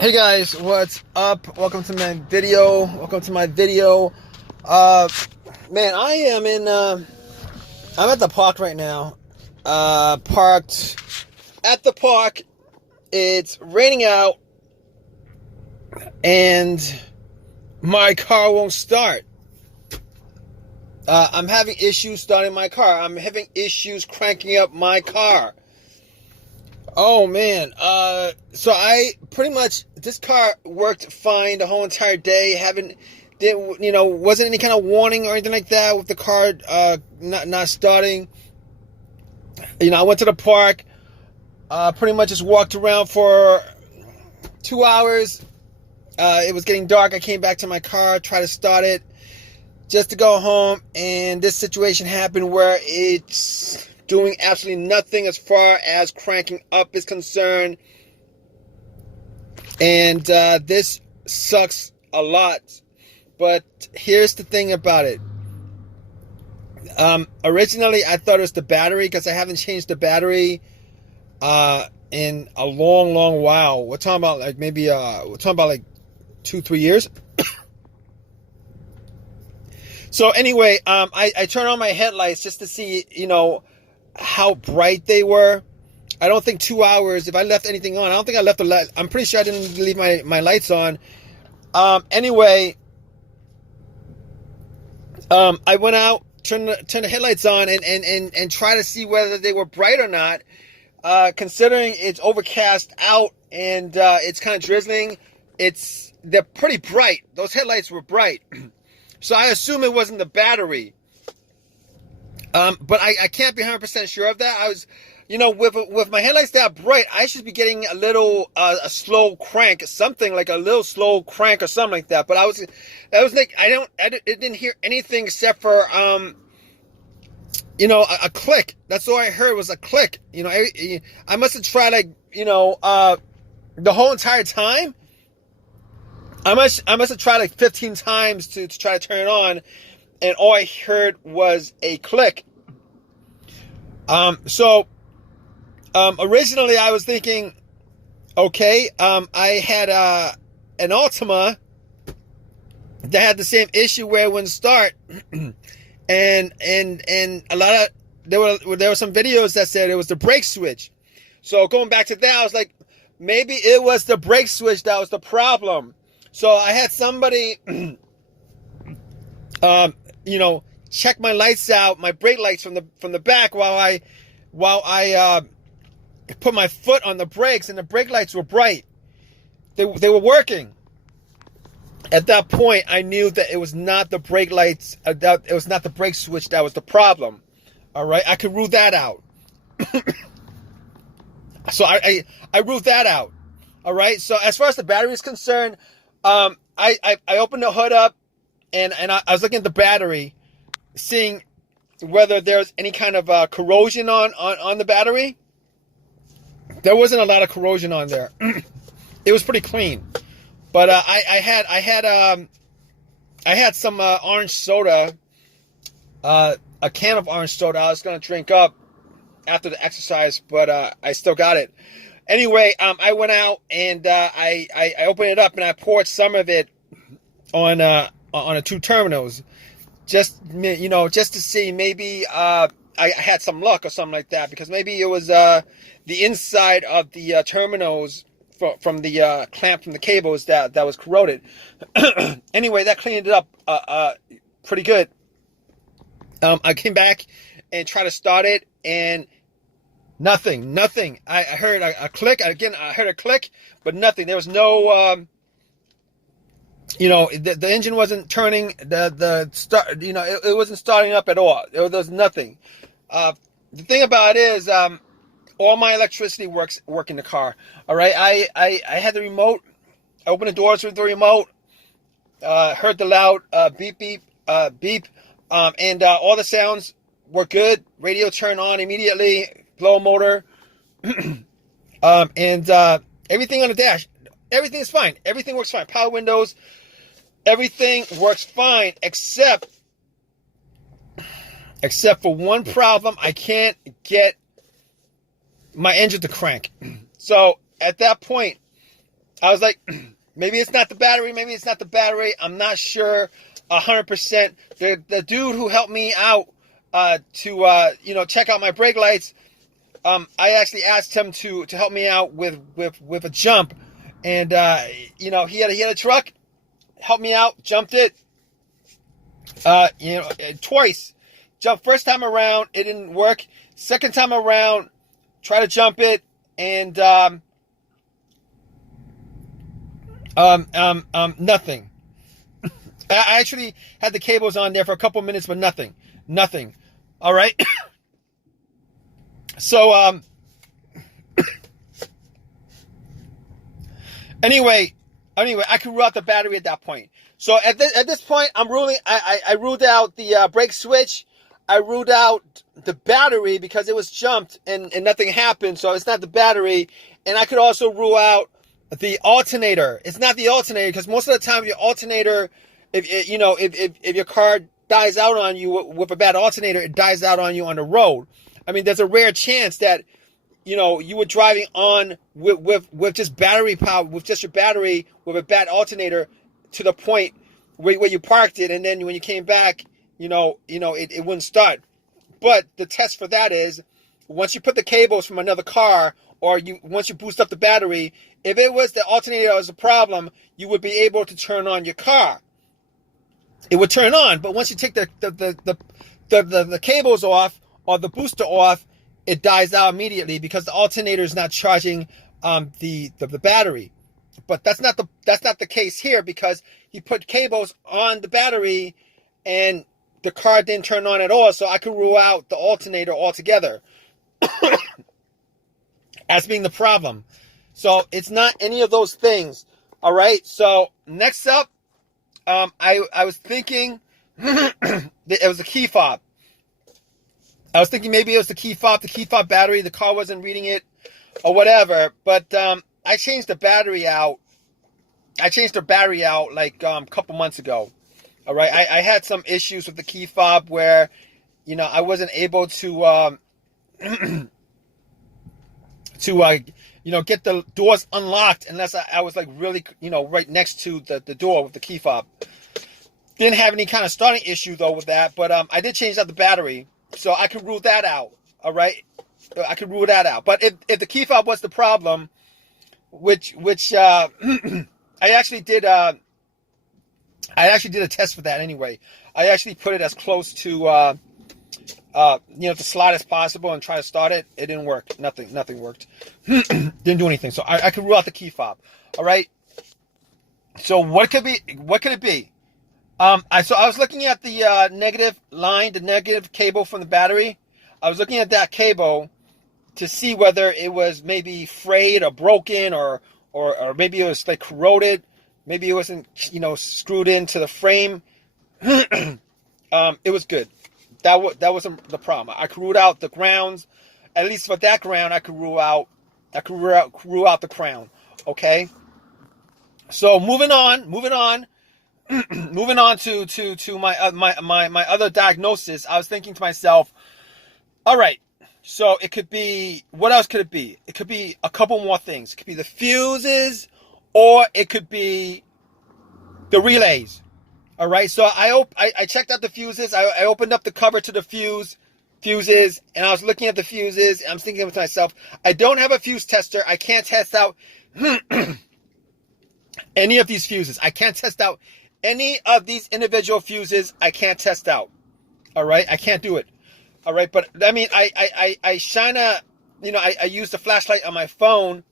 Hey guys, what's up? Welcome to my video. Man, I'm at the park right now. Parked at the park. It's raining out and my car won't start. I'm having issues starting my car. I'm having issues cranking up my car. Oh man, so I pretty much, this car worked fine the whole entire day. Wasn't any kind of warning or anything like that with the car not starting. I went to the park, pretty much just walked around for 2 hours. It was getting dark. I came back to my car, tried to start it just to go home, and this situation happened where it's doing absolutely nothing as far as cranking up is concerned. And this sucks a lot. But here's the thing about it. Originally, I thought it was the battery because I haven't changed the battery in a long, long while. We're talking about like maybe 2-3 years. So anyway, I turned on my headlights just to see, how bright they were. I don't think 2 hours, if I left anything on, I don't think I left the light. I'm pretty sure I didn't leave my lights on. Anyway, I went out, turned the headlights on and try to see whether they were bright or not. Considering it's overcast out and it's kind of drizzling, they're pretty bright. Those headlights were bright. So I assume it wasn't the battery. But I can't be 100% sure of that. I was, with my headlights that bright, I should be getting a little, a slow crank, something like a little slow crank or something like that. But I was like, I didn't hear anything except for, a click. That's all I heard was a click. I must have tried the whole entire time. I must have tried like 15 times to try to turn it on, and all I heard was a click. Originally I was thinking, okay, I had an Altima that had the same issue where it wouldn't start, and a lot of there were some videos that said it was the brake switch. So going back to that, I was like, maybe it was the brake switch that was the problem. So I had somebody check my lights out, my brake lights from the back while I put my foot on the brakes, and the brake lights were bright. They were working. At that point, I knew that it was not the brake lights, that it was not the brake switch that was the problem. All right, I could rule that out. So I ruled that out. All right. So as far as the battery is concerned, I opened the hood up, and I was looking at the battery, seeing whether there's any kind of corrosion on the battery. There wasn't a lot of corrosion on there. It was pretty clean. But I had some orange soda, a can of orange soda I was going to drink up after the exercise, but I still got it. Anyway, I went out and I opened it up and I poured some of it on the two terminals, just to see, maybe I had some luck or something like that, because maybe it was the inside of the terminals from the clamp from the cables that was corroded. Anyway, that cleaned it up pretty good. I came back and tried to start it, and nothing. I heard a click. Again, I heard a click, but nothing. There was no, the engine wasn't turning. The start, it wasn't starting up at all. There was nothing. The thing about it is, all my electricity work in the car. All right, I had the remote. I opened the doors with the remote. Heard the loud beep beep beep, and all the sounds were good. Radio turned on immediately. Blower motor, and everything on the dash. Everything is fine. Everything works fine. Power windows. Everything works fine except for one problem. I can't get my engine to crank. So at that point, I was like, maybe it's not the battery. Maybe it's not the battery. I'm not sure 100%. The dude who helped me out to check out my brake lights, I actually asked him to help me out with a jump, and he had a truck, helped me out, jumped it, twice. Jumped first time around, it didn't work. Second time around, try to jump it, and nothing. I actually had the cables on there for a couple minutes, but nothing. All right. So, anyway, I could rule out the battery at that point. So at this point, I ruled out the brake switch. I ruled out the battery because it was jumped and nothing happened. So it's not the battery. And I could also rule out the alternator. It's not the alternator because most of the time your alternator, if your car dies out on you with a bad alternator, it dies out on you on the road. I mean, there's a rare chance that you were driving on with just battery power, with just your battery with a bad alternator to the point where you parked it, and then when you came back, it wouldn't start. But the test for that is once you put the cables from another car, or once you boost up the battery, if it was the alternator that was a problem, you would be able to turn on your car. It would turn on, but once you take the cables off or the booster off, it dies out immediately because the alternator is not charging the battery. But that's not the case here because he put cables on the battery and the car didn't turn on at all. So I could rule out the alternator altogether as being the problem. So it's not any of those things. All right. So next up, I was thinking it was a key fob. I was thinking maybe it was the key fob battery. The car wasn't reading it or whatever. But I changed the battery out. Like a couple months ago. All right. I had some issues with the key fob where, I wasn't able to get the doors unlocked unless I was like really, right next to the door with the key fob. Didn't have any kind of starting issue though with that, but I did change out the battery, so I could rule that out. All right, I could rule that out. But if the key fob was the problem, which I actually did a test for that anyway. I actually put it as close to the slot as possible and try to start it. It didn't work. Nothing worked. Didn't do anything. So I could rule out the key fob. All right. So what could it be? I was looking at the negative line, the negative cable from the battery. I was looking at that cable to see whether it was maybe frayed or broken or maybe it was like corroded. Maybe it wasn't, screwed into the frame. It was good. That wasn't the problem. I could rule out the grounds. At least for that ground, I could rule out the crown. Okay. So moving on to my other diagnosis. I was thinking to myself, all right. So it could be, what else could it be? It could be a couple more things. It could be the fuses, or it could be the relays. All right, so I checked out the fuses. I opened up the cover to the fuses, and I was looking at the fuses. And I'm thinking to myself, I don't have a fuse tester. I can't test out any of these fuses. I can't test out any of these individual fuses. I can't test out. All right, I can't do it. All right, but I mean, I shine a, I use the flashlight on my phone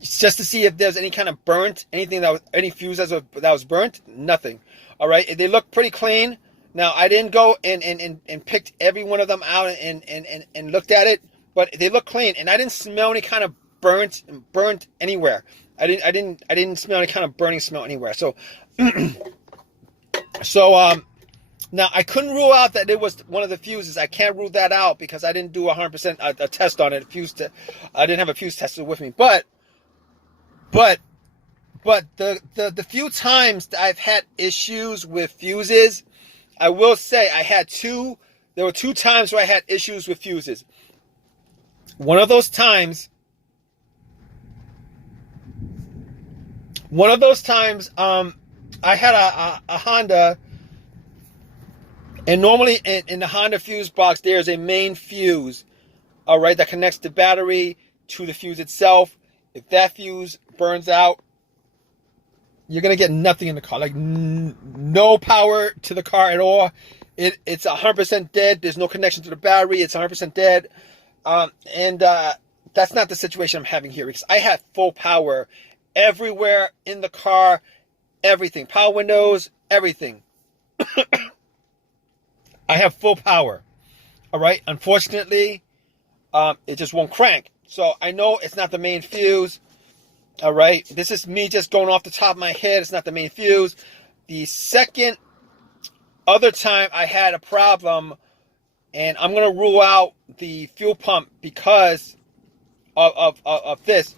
just to see if there's any kind of burnt, any fuse that was burnt. Nothing. All right, they look pretty clean. Now I didn't go and picked every one of them out and looked at it, but they look clean, and I didn't smell any kind of burnt anywhere. I didn't smell any kind of burning smell anywhere. So now I couldn't rule out that it was one of the fuses. I can't rule that out because I didn't do 100% a test on it. I didn't have a fuse tester with me, but the few times that I've had issues with fuses, I will say there were two times where I had issues with fuses. One of those times One of those times, I had a Honda, and normally in the Honda fuse box, there's a main fuse, all right, that connects the battery to the fuse itself. If that fuse burns out, you're going to get nothing in the car, like no power to the car at all. It's 100% dead. There's no connection to the battery. It's 100% dead. That's not the situation I'm having here, because I have full power everywhere in the car, everything, power windows, everything. I have full power. All right. Unfortunately, it just won't crank. So I know it's not the main fuse. All right. This is me just going off the top of my head. It's not the main fuse. The second other time I had a problem, and I'm going to rule out the fuel pump because of this.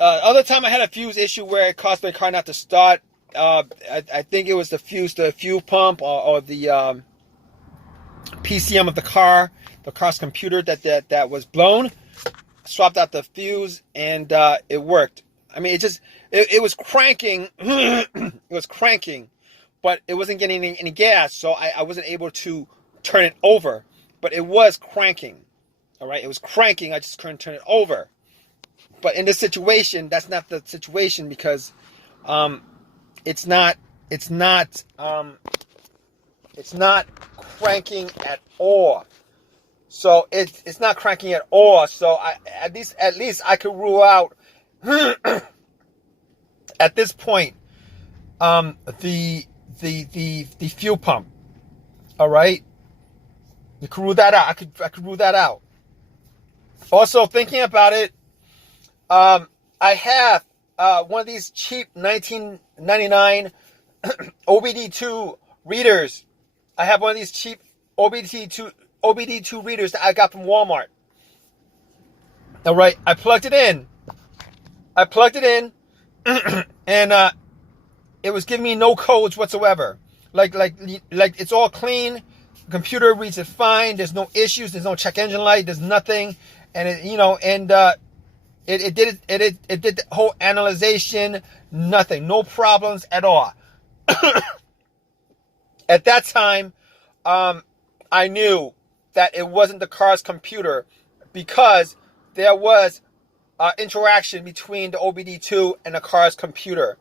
Other time I had a fuse issue where it caused my car not to start. I think it was the fuel pump, or the PCM of the car's computer that was blown. Swapped out the fuse, and it worked. I mean, it was cranking. It was cranking, but it wasn't getting any gas, so I wasn't able to turn it over. But it was cranking. All right, it was cranking. I just couldn't turn it over. But in this situation, that's not the situation, because it's not cranking at all. So it's not cranking at all. So at least I could rule out at this point the fuel pump. All right, you could rule that out. I could rule that out. Also, thinking about it, I have one of these cheap 1999 OBD2 readers. I have one of these cheap OBD2 readers that I got from Walmart. All right, I plugged it in, and it was giving me no codes whatsoever. Like it's all clean. The computer reads it fine. There's no issues. There's no check engine light. There's nothing, and it did the whole analyzation. Nothing, no problems at all. At that time, I knew that it wasn't the car's computer, because there was interaction between the OBD2 and the car's computer.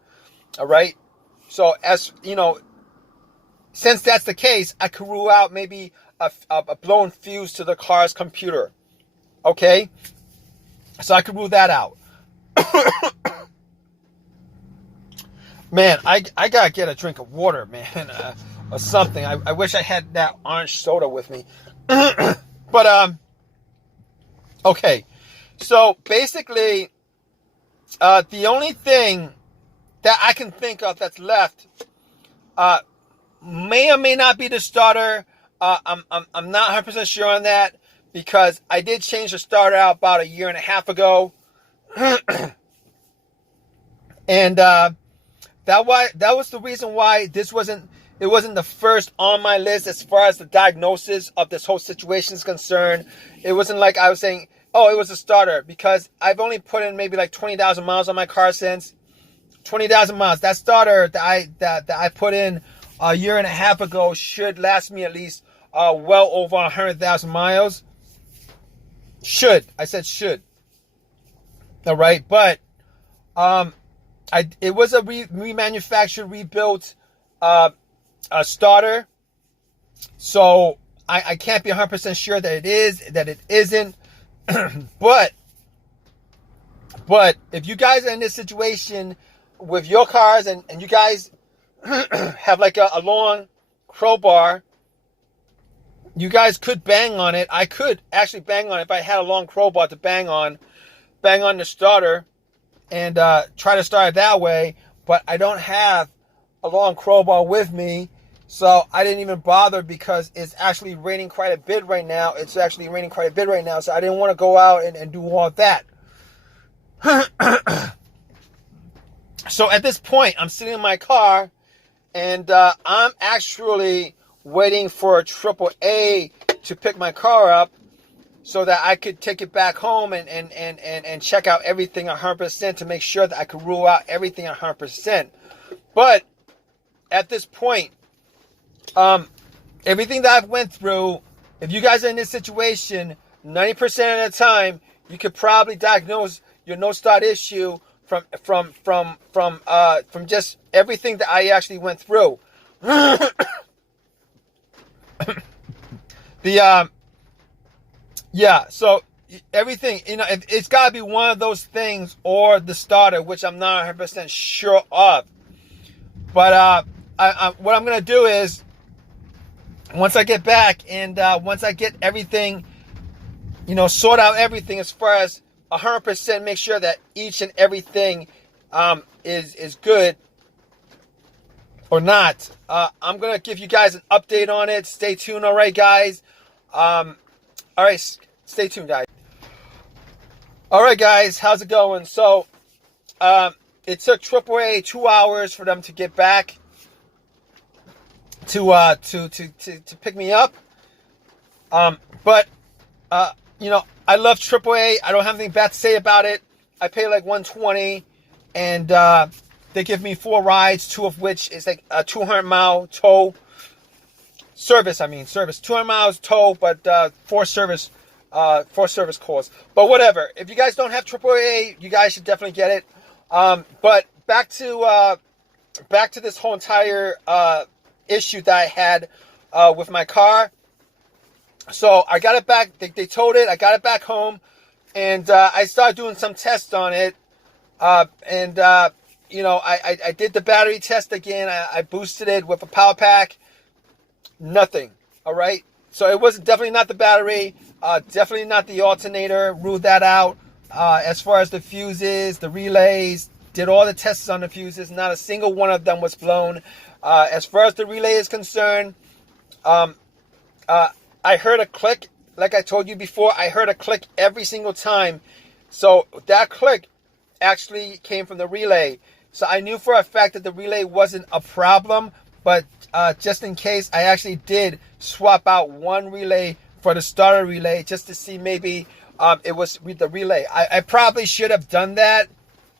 All right. So as you know, since that's the case, I could rule out maybe a blown fuse to the car's computer. Okay. So I could rule that out. Man, I gotta get a drink of water, man, or something. I wish I had that orange soda with me. But okay. So basically, the only thing that I can think of that's left may or may not be the starter. I'm not 100% sure on that, because I did change the starter out about a year and a half ago. And that was the reason why it wasn't the first on my list as far as the diagnosis of this whole situation is concerned. It wasn't like I was saying, oh, it was a starter, because I've only put in maybe like 20,000 miles on my car since. 20,000 miles. That starter that I put in a year and a half ago should last me at least well over 100,000 miles. Should. I said should. All right, but it was a remanufactured, rebuilt a starter, so I can't be 100% sure that it isn't. but if you guys are in this situation with your cars, and you guys have like a long crowbar, you guys could bang on it. I could actually bang on it if I had a long crowbar to bang on the starter and try to start it that way. But I don't have a long crowbar with me, so I didn't even bother, because it's actually raining quite a bit right now. So I didn't want to go out and do all that. So at this point, I'm sitting in my car, and I'm actually waiting for a AAA to pick my car up. so that I could take it back home and check out everything 100% to make sure that I could rule out everything 100%. But at this point, everything that I've went through, if you guys are in this situation, 90% of the time, you could probably diagnose your no start issue from just everything that I actually went through. So everything, it's got to be one of those things or the starter, which I'm not 100% sure of. But what I'm going to do is, once I get back and once I get everything, sort out everything as far as 100%, make sure that each and everything is good or not. I'm going to give you guys an update on it. Stay tuned, all right, guys? All right, stay tuned, guys. All right, guys, how's it going? So, it took AAA 2 hours for them to get back to pick me up. But I love AAA. I don't have anything bad to say about it. I pay like $120, and they give me 4 rides, 2 of which is like a 200-mile tow service. 200 miles tow, but 4 service calls. But whatever. If you guys don't have AAA, you guys should definitely get it. But back to this whole entire issue that I had with my car. So I got it back. They towed it. I got it back home, and I started doing some tests on it. I did the battery test again. I boosted it with a power pack. Nothing. All right. So it was definitely not the battery. Definitely not the alternator. Ruled that out. As far as the fuses, the relays, did all the tests on the fuses. Not a single one of them was blown. As far as the relay is concerned, I heard a click. Like I told you before, I heard a click every single time. So that click actually came from the relay. So I knew for a fact that the relay wasn't a problem, but just in case, I actually did swap out one relay for the starter relay just to see maybe it was with the relay. I probably should have done that,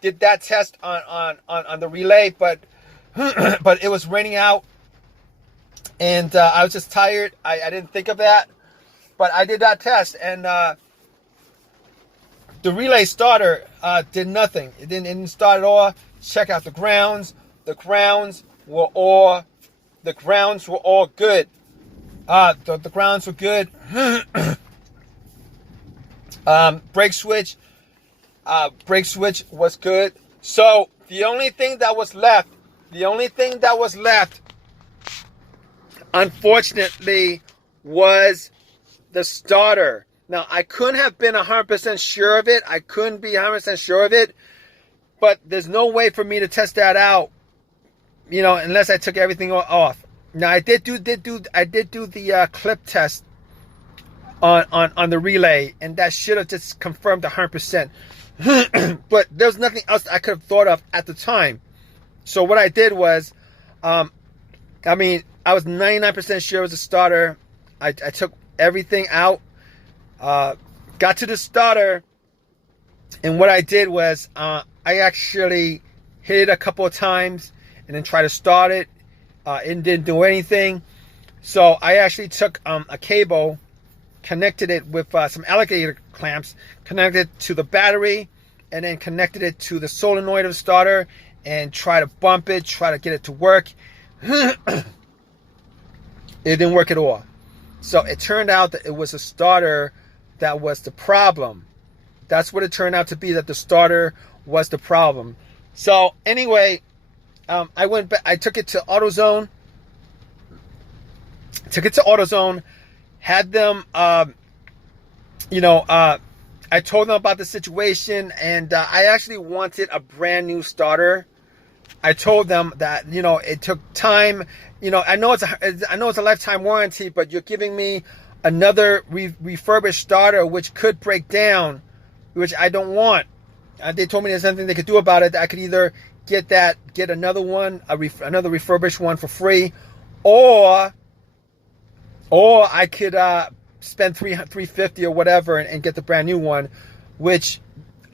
did that test on the relay, but but it was raining out, and I was just tired. I didn't think of that, but I did that test, and the relay starter did nothing. It didn't start at all. Check out the grounds. The grounds were all good. The grounds were good. Brake switch was good. So the only thing that was left, unfortunately, was the starter. Now, I couldn't have been 100% sure of it. I couldn't be 100% sure of it. But there's no way for me to test that out, unless I took everything off. Now, I did do the clip test on the relay, and that should have just confirmed 100%. But there's nothing else I could have thought of at the time. So what I did was, I was 99% sure it was a starter. I took everything out, got to the starter, and what I did was I actually hit it a couple of times and then tried to start it. It didn't do anything. So I actually took a cable, connected it with some alligator clamps, connected it to the battery, and then connected it to the solenoid of the starter and try to bump it, try to get it to work. It didn't work at all. So it turned out that it was a starter that was the problem. That's what it turned out to be, that the starter was the problem. So anyway, I went back, I took it to AutoZone. Had them, I told them about the situation, and I actually wanted a brand new starter. I told them that, it took time. I know it's a lifetime warranty, but you're giving me another refurbished starter, which could break down, which I don't want. They told me there's nothing they could do about it. I could either get another one, another refurbished one for free, or I could spend $350 or whatever and get the brand new one, which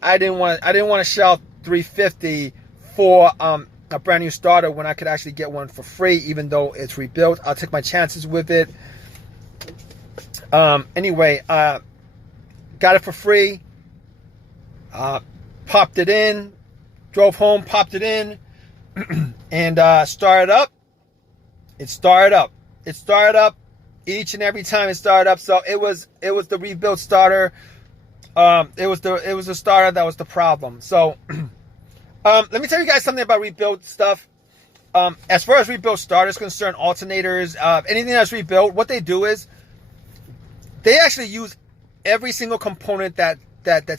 I didn't want to shell $350 for a brand new starter when I could actually get one for free, even though it's rebuilt. I'll take my chances with it. Anyway, got it for free. Popped it in, drove home, popped it in, and started up. It started up. It started up each and every time it started up. So it was the rebuilt starter. It was the starter that was the problem. So let me tell you guys something about rebuilt stuff. As far as rebuilt starters concerned, alternators, anything that's rebuilt, what they do is they actually use every single component that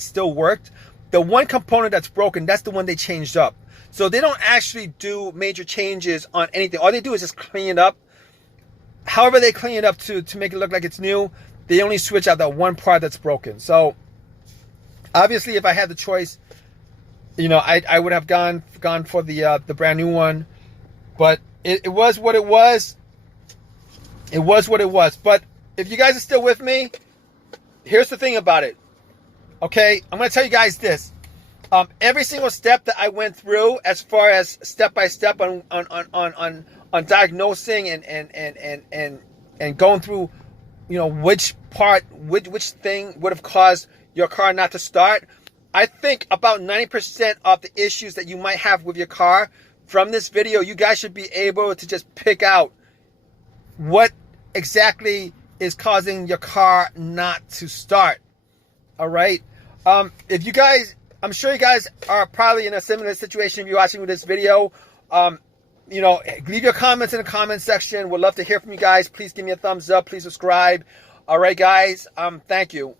still worked. The one component that's broken, that's the one they changed up. So they don't actually do major changes on anything. All they do is just clean it up. However they clean it up to make it look like it's new, they only switch out that one part that's broken. So obviously, if I had the choice, you know, I would have gone for the brand new one. But it was what it was. It was what it was. But if you guys are still with me, here's the thing about it. Okay, I'm going to tell you guys this. Every single step that I went through, as far as step by step on diagnosing and going through, you know, which thing would have caused your car not to start. I think about 90% of the issues that you might have with your car from this video, you guys should be able to just pick out what exactly is causing your car not to start. All right. If you guys, I'm sure you guys are probably in a similar situation if you're watching this video. You know, leave your comments in the comment section. We'd love to hear from you guys. Please give me a thumbs up. Please subscribe. All right, guys. Thank you.